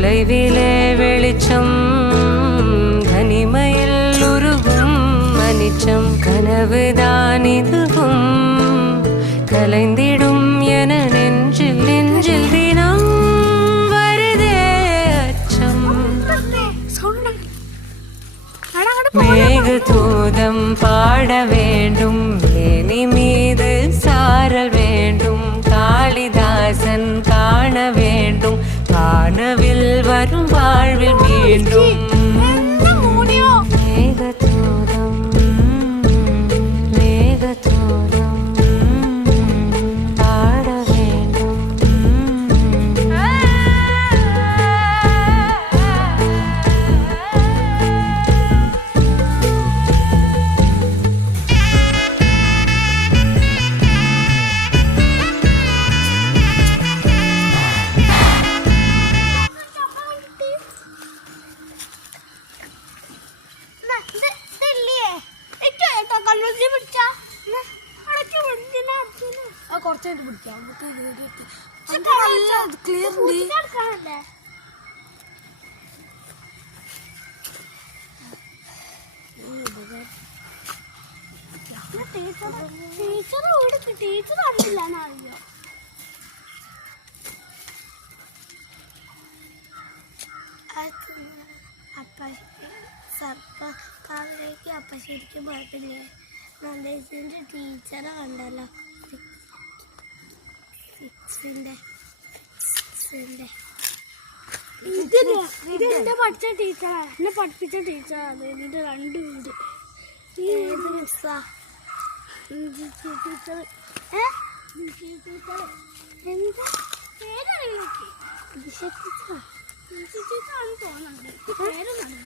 தொலைவிலே வெளிச்சம் தனிமையில் உருகும் மனிச்சம் கனவுதான் இதுவும் கலைந்திடும் என நெஞ்சில் நெஞ்சில் தினம் வருதே அச்சம் மேகதூதம் பாட வேண்டும் மேனி மீது சாரல் வேண்டும் காளிதாசன் காண வேண்டும் வானவில் வரும் வாழ்வில் மீண்டும் மேகதூதம் மேகதூதம் பாட வேண்டும் കുറച്ചായിട്ട് പിടിക്കാം ക്ലിയർ ടീച്ചർ അറിയില്ല എന്നറിയോ അപ്പ സർപ്പക്കാവിലേക്ക് അപ്പ ശരിക്കും പോയപ്പില്ലേ നന്ദേശിന്റെ ടീച്ചറെ കണ്ടല്ലോ ഇതെന്റെ പഠിച്ച ടീച്ചറാ എന്നെ പഠിപ്പിച്ച ടീച്ചറാണ് ഇതിന്റെ 2 വീട് ഏത് മിസ്സാ ടീച്ചർ എന്താ പേരറിയില്ലേ ടീച്ചറാണ് തോന്നുന്നുണ്ട് പേര്